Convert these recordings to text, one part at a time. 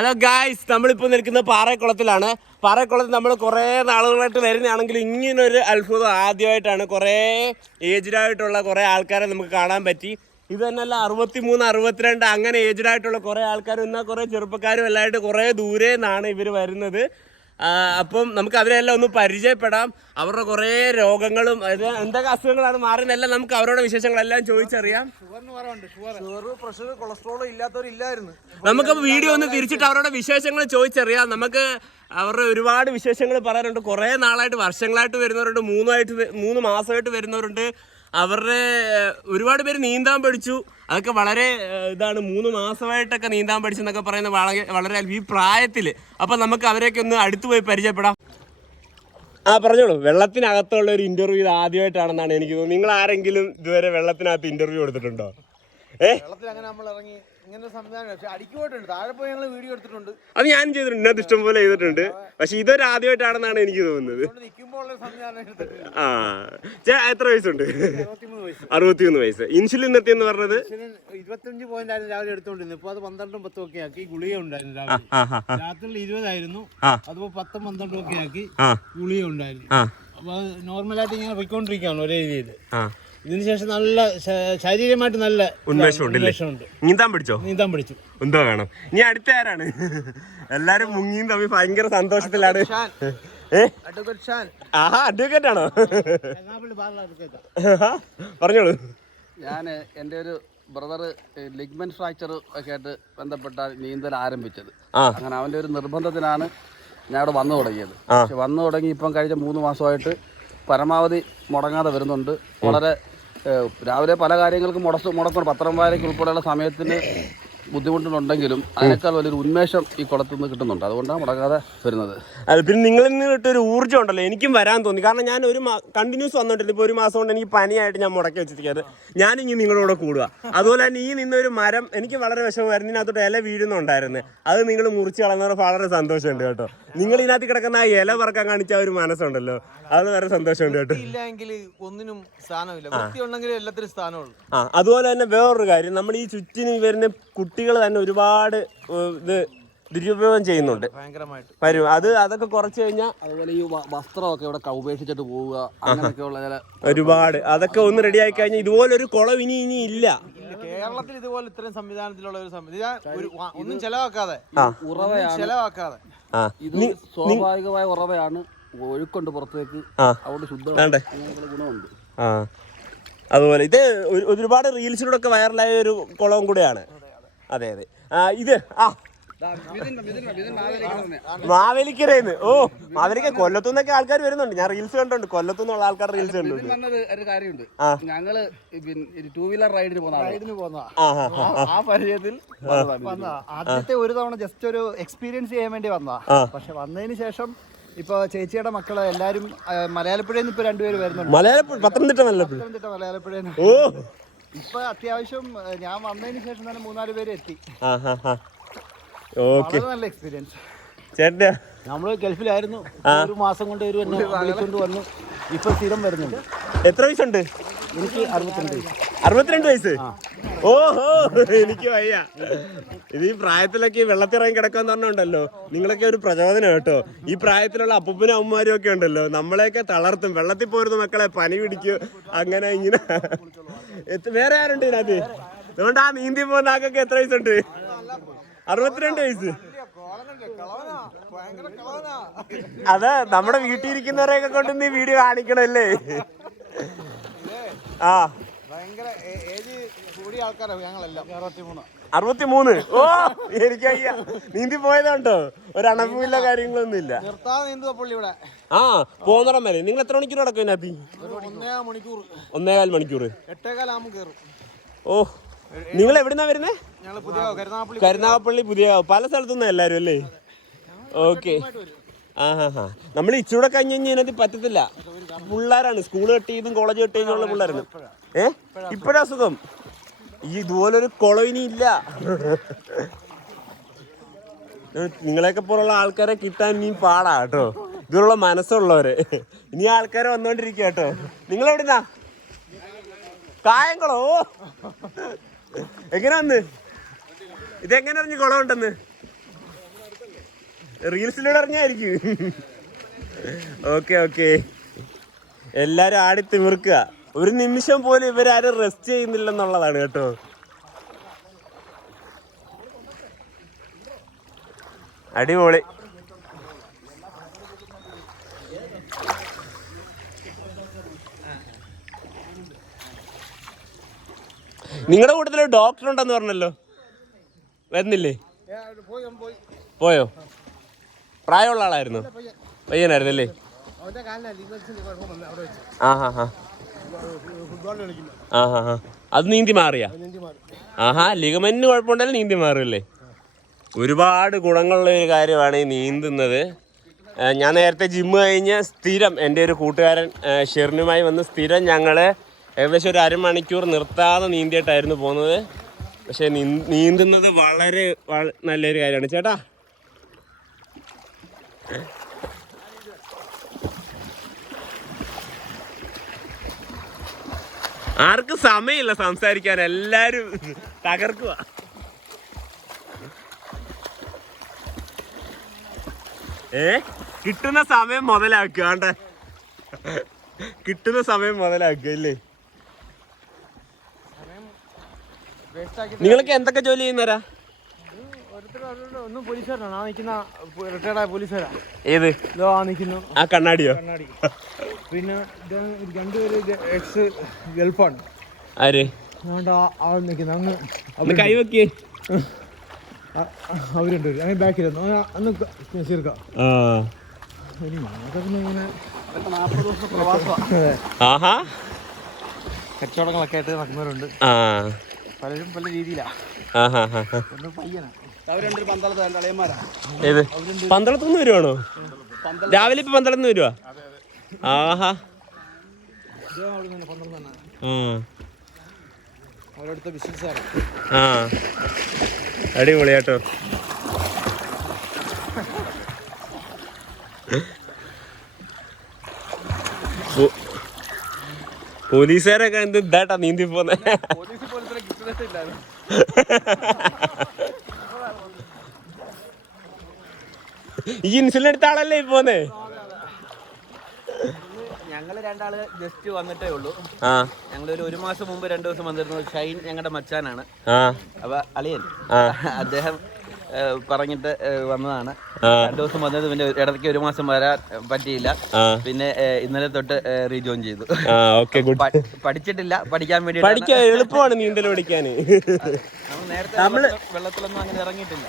Hello guys നമ്മളിപ്പോൾ നിൽക്കുന്ന പാറക്കുളത്തിലാണ്. പാറക്കുളത്തിൽ നമ്മൾ കുറേ നാളുകളായിട്ട് വരുന്നതാണെങ്കിൽ ഇങ്ങനൊരു അത്ഭുതം ആദ്യമായിട്ടാണ് കുറേ ഏജ്ഡായിട്ടുള്ള കുറേ ആൾക്കാരെ നമുക്ക് കാണാൻ പറ്റി. ഇത് തന്നെയല്ല അറുപത്തി മൂന്ന് അറുപത്തിരണ്ട് അങ്ങനെ ഏജ്ഡായിട്ടുള്ള കുറേ ആൾക്കാരും എന്നാൽ കുറേ ചെറുപ്പക്കാരും എല്ലാമായിട്ട് കുറേ ദൂരെ നിന്നാണ് ഇവർ വരുന്നത്. അപ്പം നമുക്ക് അവരെല്ലാം ഒന്ന് പരിചയപ്പെടാം. അവരുടെ കുറേ രോഗങ്ങളും എന്തൊക്കെ അസുഖങ്ങളാണ് മാറുന്നതെല്ലാം നമുക്ക് അവരുടെ വിശേഷങ്ങളെല്ലാം ചോദിച്ചറിയാം. ഷുഗർ പ്രഷർ കൊളസ്ട്രോൾ ഇല്ലാത്തവരില്ലായിരുന്നു നമുക്ക് വീഡിയോ ഒന്ന് തിരിച്ചിട്ട് അവരുടെ വിശേഷങ്ങൾ ചോദിച്ചറിയാം. നമുക്ക് അവരുടെ ഒരുപാട് വിശേഷങ്ങൾ പറയാനുണ്ട്. കുറേ നാളായിട്ട് വർഷങ്ങളായിട്ട് വരുന്നവരുണ്ട് മൂന്നായിട്ട് മൂന്ന് മാസമായിട്ട് വരുന്നവരുണ്ട്. അവരുടെ ഒരുപാട് പേര് നീന്താൻ പഠിച്ചു. അതൊക്കെ വളരെ ഇതാണ് മൂന്ന് മാസമായിട്ടൊക്കെ നീന്താൻ പഠിച്ചെന്നൊക്കെ പറയുന്ന വളരെ വളരെ. ഈ പ്രായത്തിൽ അപ്പം നമുക്ക് അവരെയൊക്കെ ഒന്ന് അടുത്തു പോയി പരിചയപ്പെടാം. ആ പറഞ്ഞോളൂ. വെള്ളത്തിനകത്തുള്ള ഒരു ഇന്റർവ്യൂ ഇത് ആദ്യമായിട്ടാണെന്നാണ് എനിക്ക് തോന്നുന്നത്. നിങ്ങൾ ആരെങ്കിലും ഇതുവരെ വെള്ളത്തിനകത്ത് ഇന്റർവ്യൂ എടുത്തിട്ടുണ്ടോ ഏ വെള്ളത്തിൽ അങ്ങനെ നമ്മൾ ഇറങ്ങി ഇങ്ങനെ ഒരു സംവിധാനം. പക്ഷെ അടിക്ക് പോയിട്ടുണ്ട്. താഴെ പോയി ഞങ്ങൾ വീഡിയോ എടുത്തിട്ടുണ്ട്. അത് ഞാൻ ചെയ്തിട്ടുണ്ട്. ഇതിനകത്ത് ഇഷ്ടം പോലെ ചെയ്തിട്ടുണ്ട്. പക്ഷെ ഇതൊരു ആദ്യമായിട്ടാണെന്നാണ് എനിക്ക് തോന്നുന്നത്. നിൽക്കുമ്പോൾ ആ. ചേ എത്ര വയസ്സുണ്ട്? അറുപത്തിമൂന്ന് വയസ്സ്. ഇൻസുലിൻ എത്തി എന്ന് പറഞ്ഞത് ഇരുപത്തിയഞ്ച് ഇരുപത്തഞ്ച് പോയിന്റ് ആയിരുന്നു രാവിലെ എടുത്തോണ്ടിരുന്നത്. ഇപ്പൊ അത് പന്ത്രണ്ടും പത്തും ഒക്കെ ആക്കി. ഗുളിക ഉണ്ടായിരുന്നു രാത്രി ഇരുപതായിരുന്നു. അതിപ്പോ പത്തും പന്ത്രണ്ടും ഒക്കെ ആക്കി ഗുളിക ഉണ്ടായിരുന്നു. അപ്പൊ നോർമലായിട്ട് ഇങ്ങനെ പോയിക്കൊണ്ടിരിക്കുകയാണ് ഒരേ രീതിയിൽ. ഇതിന് ശേഷം നല്ല ശാരീരികമായിട്ട് നല്ല ഉന്മേഷം ഉണ്ടല്ലേ ഉന്മേഷമുണ്ട്. നീന്താൻ പിടിച്ചോ? നീന്താൻ പിടിച്ചു. എന്തോ വേണം. ഇനി അടുത്ത ആരാണ്? എല്ലാരും മുങ്ങിയും തമ്മിൽ ഭയങ്കര സന്തോഷത്തിലാണ്. ആഹാ അഡ്വക്കേറ്റ് ആണോ? പറഞ്ഞോളൂ. ഞാൻ എന്റെ ഒരു ബ്രദർ ലിഗ്മെന്റ് ഫ്രാക്ചർ ഒക്കെ ആയിട്ട് ബന്ധപ്പെട്ട നീന്തൽ ആരംഭിച്ചത്. അങ്ങനെ അവന്റെ ഒരു നിർബന്ധത്തിനാണ് ഞാൻ ഇവിടെ വന്നു തുടങ്ങിയത്. പക്ഷെ വന്നു തുടങ്ങി ഇപ്പം കഴിഞ്ഞ മൂന്ന് മാസമായിട്ട് പരമാവധി മുടങ്ങാതെ വരുന്നുണ്ട്. വളരെ രാവിലെ പല കാര്യങ്ങൾക്കും മുടസ് മുടക്കണം പത്രം വായനയ്ക്ക് ഉൾപ്പെടെയുള്ള സമയത്തിന് ബുദ്ധിമുട്ടുണ്ടെങ്കിലും അതിനേക്കാൾ വലിയൊരു ഉന്മേഷം ഈ കുളത്തിൽ നിന്ന് കിട്ടുന്നുണ്ട്. അതുകൊണ്ടാണ് മുടങ്ങാതെ വരുന്നത്. അല്ല പിന്നെ നിങ്ങളിൽ നിന്ന് കിട്ടൊരു ഊർജം ഉണ്ടല്ലോ എനിക്കും വരാൻ തോന്നി. കാരണം ഞാൻ ഒരു കണ്ടിന്യൂസ് വന്നിട്ടില്ല. ഇപ്പോൾ ഒരു മാസം കൊണ്ട് എനിക്ക് പനിയായിട്ട് ഞാൻ മുടക്കി വെച്ചിരിക്കുന്നത്. ഞാനിനി നിങ്ങളോട് കൂടുക. അതുപോലെ തന്നെ ഈ നിന്നൊരു മരം എനിക്ക് വളരെ വിഷമമായിരുന്നു. ഇതിനകത്തോട്ട് ഇല വീഴുന്നുണ്ടായിരുന്നു. അത് നിങ്ങൾ മുറിച്ച് കളഞ്ഞവരെ വളരെ സന്തോഷമുണ്ട് കേട്ടോ. നിങ്ങൾ ഇതിനകത്ത് കിടക്കുന്ന ആ ഇല പറക്കാൻ കാണിച്ച ഒരു മനസ്സുണ്ടല്ലോ. അത് വളരെ സന്തോഷമുണ്ട് കേട്ടോ. ഇല്ലെങ്കിൽ ഒന്നിനും സ്ഥാനമില്ല. വൃത്തി ഉണ്ടെങ്കിൽ എല്ലാത്തിനും സ്ഥാനമുള്ളൂ. ആ അതുപോലെ തന്നെ വേറൊരു കാര്യം. നമ്മൾ ഈ ചുറ്റിന് വരുന്ന കുട്ടികൾ തന്നെ ഒരുപാട് ഇത് ദുരുപയോഗം ചെയ്യുന്നുണ്ട്. ഭയങ്കരമായിട്ട്. വരും. അത് അതൊക്കെ കുറച്ച് കഴിഞ്ഞാൽ അതുപോലെ ഈ വസ്ത്രമൊക്കെ ഇവിടെ ഉപേക്ഷിച്ചിട്ട് പോവുക അങ്ങനെയൊക്കെയുള്ള ചില ഒരുപാട്. അതൊക്കെ ഒന്ന് റെഡി ആയി കഴിഞ്ഞാൽ ഇതുപോലൊരു കുളം ഇനി ഇനി ഇല്ല. കേരളത്തിൽ ഇതുപോലെ ഇത്രയും സംവിധാനത്തിലുള്ള ഒരു സംവിധാനം ഒന്നും ചെലവാക്കാതെ. ഉറവയാണ്. ചെലവാക്കാതെ. ഇത് സ്വാഭാവികമായ ഉറവയാണ്. ഒഴുക്കുണ്ട് പുറത്തേക്ക്. അവിടെ ശുദ്ധ ഗുണമുണ്ട്. ആ. അതുപോലെ ഇത് ഒരു- ഒരുപാട് റീൽസിലൂടെ ഒക്കെ വൈറലായ ഒരു കുളവും കൂടെയാണ്. അതെ അതെ. ആ ഇത് ആ. മാവേലിക്കരയിന്ന്. ഓ മാവേലിക്ക കൊല്ലത്തുനിന്നൊക്കെ ആൾക്കാർ വരുന്നുണ്ട്. ഞാൻ റീൽസ് കണ്ടുണ്ട് കൊല്ലത്തുനിന്നുള്ള ആൾക്കാരുടെ റീൽസ് കണ്ടുണ്ട് ഒരു കാര്യമുണ്ട്. ഞങ്ങൾ ടൂ വീലർ റൈഡിന് പോകുന്ന പോന്ന ആ പരിചയത്തിൽ ആദ്യത്തെ ഒരു തവണ ജസ്റ്റ് ഒരു എക്സ്പീരിയൻസ് ചെയ്യാൻ വേണ്ടി വന്നതാ. പക്ഷെ വന്നതിന് ശേഷം ഇപ്പൊ ചേച്ചിയുടെ മക്കൾ എല്ലാരും മലയാളപ്പുഴയിൽ നിന്ന് ഇപ്പൊ രണ്ടുപേര് വരുന്നുണ്ട്. മലയാളപ്പുഴ പത്തനംതിട്ട മലയാളപ്പുഴ. പത്തനംതിട്ട മലയാളപ്പുഴയിൽ ഓ. ഇപ്പൊ അത്യാവശ്യം ഞാൻ വന്നതിന് ശേഷം തന്നെ മൂന്നാൽ പേര് എത്തി. ഓക്കെ. നല്ല എക്സ്പീരിയൻസ് ചേട്ടന്റെ നമ്മൾ ഗൾഫിലായിരുന്നു. ഒരു മാസം കൊണ്ട് ഒരു വിളിച്ചുകൊണ്ട് വന്നു. ഇപ്പൊ സ്ഥിരം വരുന്നുണ്ട്. എത്ര വയസ്സുണ്ട്? എനിക്ക് അറുപത്തിരണ്ട് വയസ്സ്. അറുപത്തിരണ്ട് വയസ്സ്? ഓഹോ എനിക്ക് വയ്യ. ഇത് ഈ പ്രായത്തിലൊക്കെ വെള്ളത്തിറങ്ങി കിടക്കാൻ പറഞ്ഞുണ്ടല്ലോ. നിങ്ങളൊക്കെ ഒരു പ്രചോദനം കേട്ടോ. ഈ പ്രായത്തിലുള്ള അപ്പൂപ്പനും അമ്മമാരും ഒക്കെ ഉണ്ടല്ലോ. നമ്മളെയൊക്കെ തളർത്തും. വെള്ളത്തിൽ പോരുന്ന മക്കളെ പനി പിടിക്കും. അങ്ങനെ ഇങ്ങനെ. വേറെ ആരുണ്ട് ഇതിനകത്ത്? അതുകൊണ്ട് ആ നീന്തി പോകുന്ന ആൾക്കൊക്കെ എത്ര വയസ്സുണ്ട്? അറുപത്തിരണ്ട് വയസ്സ്. അതെ നമ്മുടെ വീട്ടിൽ ഇരിക്കുന്നവരെയൊക്കെ കൊണ്ട് നീ വീഡിയോ കാണിക്കണല്ലേ? ആ. ഭയങ്കര ഏജ് അറുപത്തിമൂന്ന്. ഓ എനിക്കയ്യ നീന്തി പോയതാണ്ടോ? ഒരു അണപ്പില്ല കാര്യങ്ങളൊന്നും ഇല്ല ആ പോന്നിടം വരെ. നിങ്ങൾ എത്ര മണിക്കൂർ നടക്കും ഇതിനകത്ത്? ഒന്നേകാൽ മണിക്കൂർ. ഓ നിങ്ങൾ എവിടുന്നാ വരുന്നേ? കരുനാഗപ്പള്ളി പുതിയ പല സ്ഥലത്തുനിന്ന് എല്ലാരും അല്ലേ? ഓക്കെ. ആ ഹാ ഹാ. നമ്മൾ ഇച്ചൂടെ കഴിഞ്ഞ് കഴിഞ്ഞാൽ ഇതിനകത്ത് പറ്റത്തില്ല. പിള്ളേരാണ്. സ്കൂൾ കെട്ടിയതും കോളേജ് കെട്ടിയതും ഉള്ള പിള്ളേരാണ്. ഏഹ് ഇപ്പോഴാ സുഖം ഈ ഇതുപോലൊരു കുളം ഇനി ഇല്ല. നിങ്ങളെയൊക്കെ പോലുള്ള ആൾക്കാരെ കിട്ടാൻ ഇനിയും പാടാ കേട്ടോ. ഇതിലുള്ള മനസ്സുള്ളവര്. ഇനി ആൾക്കാരെ വന്നോണ്ടിരിക്കുക കേട്ടോ. നിങ്ങൾ എവിടുന്നാ കായംകുളോ എങ്ങനെ വന്ന് ഇതെങ്ങനെ അറിഞ്ഞു കുളം ഉണ്ടെന്ന്? റീൽസിലൂടെ അറിഞ്ഞായിരിക്കും. Okay okay. എല്ലാരും ആടി തിമിർക്കുക. ഒരു നിമിഷം പോലും ഇവരാരും റെസ്റ്റ് ചെയ്യുന്നില്ലെന്നുള്ളതാണ് കേട്ടോ. അടിപൊളി. നിങ്ങളുടെ കൂട്ടത്തിൽ ഡോക്ടർ ഉണ്ടെന്ന് പറഞ്ഞല്ലോ. വരുന്നില്ലേ? പോയോ? പ്രായമുള്ള ആളായിരുന്നു. പയ്യനായിരുന്നല്ലേ ആ ഹാ ഹാ. അത് നീന്തി മാറിയാ? ആഹാ ലിഗമെന്റിന് കുഴപ്പമുണ്ടല്ലോ നീന്തി മാറില്ലേ? ഒരുപാട് ഗുണങ്ങളുള്ള ഒരു കാര്യമാണ് ഈ നീന്തുന്നത്. ഞാൻ നേരത്തെ ജിമ്മ് കഴിഞ്ഞ് സ്ഥിരം എന്റെ ഒരു കൂട്ടുകാരൻ ഷെറിനുമായി വന്ന് സ്ഥിരം ഞങ്ങൾ ഏകദേശം ഒരു അരമണിക്കൂർ നിർത്താതെ നീന്തിയിട്ടായിരുന്നു പോകുന്നത്. പക്ഷേ നീന്തുന്നത് വളരെ നല്ലൊരു കാര്യമാണ്. ചേട്ടാ. ആർക്കും സമയമില്ല സംസാരിക്കാൻ. എല്ലാരും തകർക്കുക ഏ? കിട്ടുന്ന സമയം മുതലാക്കുക ആണ്ട? കിട്ടുന്ന സമയം മുതലാക്കുക ഇല്ലേ? നിങ്ങൾക്ക് എന്തൊക്കെ ജോലി ചെയ്യുന്നവരാ? ഏത്? ആ നിൽക്കുന്നു. ആ കണ്ണാടിയോ? കണ്ണാടി. പിന്നെ രണ്ടുപേര് എക്സ് ഗൾഫാണ്. ആര്? നിൽക്കുന്നത് അങ്ങ് അവരുണ്ട്. അങ്ങനെ അന്ന് കച്ചവടങ്ങളൊക്കെ ആയിട്ട് നടക്കുന്നവരുണ്ട്. ആ. പലരും പല രീതിയിലാണ് പന്തളത്തുനിന്ന് വരുവാണോ? രാവിലെ ഇപ്പൊ പന്തളത്തുനിന്ന് വരുവാ? ആഹാ. ആ. അടിപൊളി കേട്ടോ. പോ- പോലീസുകാരൊക്കെ എന്ത് ഇതാട്ടാ നീന്തി പോന്നെ? ഈ ഇൻസുലിൻ എടുത്ത ആളല്ലേ പോന്നെ? ഞങ്ങൾ രണ്ടാൾ ജസ്റ്റ് വന്നിട്ടേ ഉള്ളൂ. ഞങ്ങൾ ഒരു ഒരു മാസം മുമ്പ് രണ്ടു ദിവസം വന്നിരുന്നു ഷൈൻ ഞങ്ങളുടെ മച്ചാനാണ്. അപ്പൊ അളിയൻ. അദ്ദേഹം പറഞ്ഞിട്ട് വന്നതാണ്. രണ്ടു ദിവസം വന്നത് പിന്നെ ഇടയ്ക്ക് ഒരു മാസം വരാൻ പറ്റിയില്ല. പിന്നെ ഇന്നലെ തൊട്ട് റീജോയിൻ ചെയ്തു. പഠിച്ചിട്ടില്ല. പഠിക്കാൻ വേണ്ടി പഠിക്കാൻ എളുപ്പമാണ് നീന്തൽ പഠിക്കാൻ വെള്ളത്തിൽ- വെള്ളത്തിലൊന്നും അങ്ങനെ ഇറങ്ങിയിട്ടില്ല.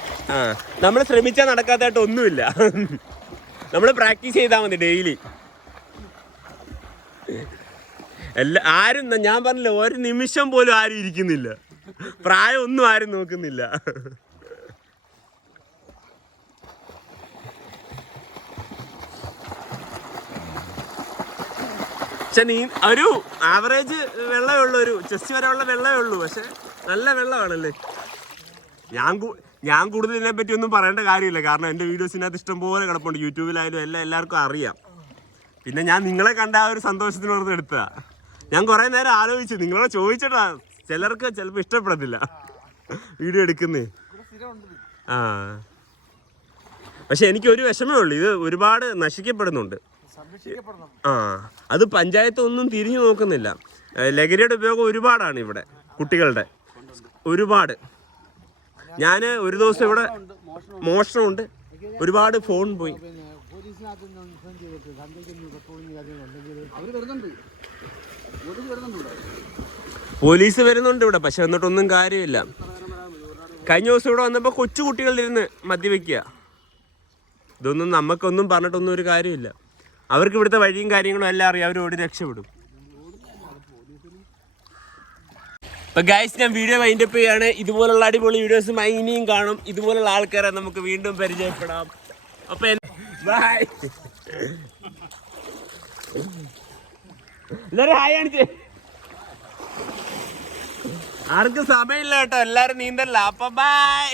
നമ്മൾ ശ്രമിച്ചാൽ നടക്കാത്തതായിട്ട് ഒന്നുമില്ല. നമ്മൾ പ്രാക്ടീസ് ചെയ്താൽ മതി ഡെയിലി. എല്ലാ ആരും ഞാൻ പറഞ്ഞില്ല ഒരു നിമിഷം പോലും ആരും ഇരിക്കുന്നില്ല. പ്രായം ഒന്നും ആരും നോക്കുന്നില്ല. പക്ഷെ നീ ഒരു ആവറേജ് വെള്ളമേ ഉള്ളൂ ഒരു ചെസ്റ്റ് വരെയുള്ള വെള്ളമേ ഉള്ളൂ പക്ഷെ നല്ല വെള്ളമാണല്ലേ? ഞാൻ ഞാൻ കൂടുതൽ ഇതിനെപ്പറ്റി ഒന്നും പറയേണ്ട കാര്യമില്ല. കാരണം എന്റെ വീഡിയോസിനകത്ത് ഇഷ്ടംപോലെ കിടപ്പുണ്ട്. യൂട്യൂബിലായാലും എല്ലാം എല്ലാവർക്കും അറിയാം. പിന്നെ ഞാൻ നിങ്ങളെ കണ്ട ആ ഒരു സന്തോഷത്തിന് ഓർത്ത് എടുത്തതാ. ഞാൻ കുറേ നേരം ആലോചിച്ചു നിങ്ങളെ ചോദിച്ചിട്ടാ. ചിലർക്ക് ചിലപ്പോൾ ഇഷ്ടപ്പെടത്തില്ല. വീഡിയോ എടുക്കുന്നേ. ആ. പക്ഷെ എനിക്ക് ഒരു വിഷമേ ഉള്ളൂ. ഇത് ഒരുപാട് നശിക്കപ്പെടുന്നുണ്ട്. ആ. അത് പഞ്ചായത്ത് ഒന്നും തിരിഞ്ഞു നോക്കുന്നില്ല. ലഹരിയുടെ ഉപയോഗം ഒരുപാടാണ് ഇവിടെ കുട്ടികളുടെ. ഒരുപാട്. ഞാൻ ഒരു ദിവസം ഇവിടെ മോഷണമുണ്ട്. ഒരുപാട് ഫോൺ പോയി. പോലീസിനകത്ത് ഇൻഫോം ചെയ്തിട്ട് സന്ധ്യയ്ക്ക് പെട്രോളിങ് കാര്യങ്ങളുണ്ടെങ്കിൽ അവർ വരുന്നുണ്ട്. പോലീസ് വരുന്നുണ്ട്. പോലീസ് വരുന്നുണ്ട് ഇവിടെ പക്ഷെ എന്നിട്ടൊന്നും കാര്യമില്ല. കഴിഞ്ഞ ദിവസം ഇവിടെ വന്നപ്പോൾ കൊച്ചു കുട്ടികളിരുന്ന് മദ്യവെക്കുക ഇതൊന്നും നമുക്കൊന്നും പറഞ്ഞിട്ടൊന്നും ഒരു കാര്യമില്ല. അവർക്ക് ഇവിടുത്തെ വഴിയും കാര്യങ്ങളും എല്ലാം അറിയാം അവർ ഓടി രക്ഷപ്പെടും. ഇപ്പൊ ഗൈസ് ഞാൻ വീഡിയോ വൈൻഡ് അപ്പ് ചെയ്യാണ്. ഇതുപോലുള്ള അടിപൊളി വീഡിയോസുമായി ഇനിയും കാണും. ഇതുപോലുള്ള ആൾക്കാരെ നമുക്ക് വീണ്ടും പരിചയപ്പെടാം. അപ്പൊ ബൈ എല്ലാരും ഹായ് കാണിച്ചേ. ആർക്കും സമയമില്ല കേട്ടോ. എല്ലാരും നീന്തല്ല. അപ്പൊ ബൈ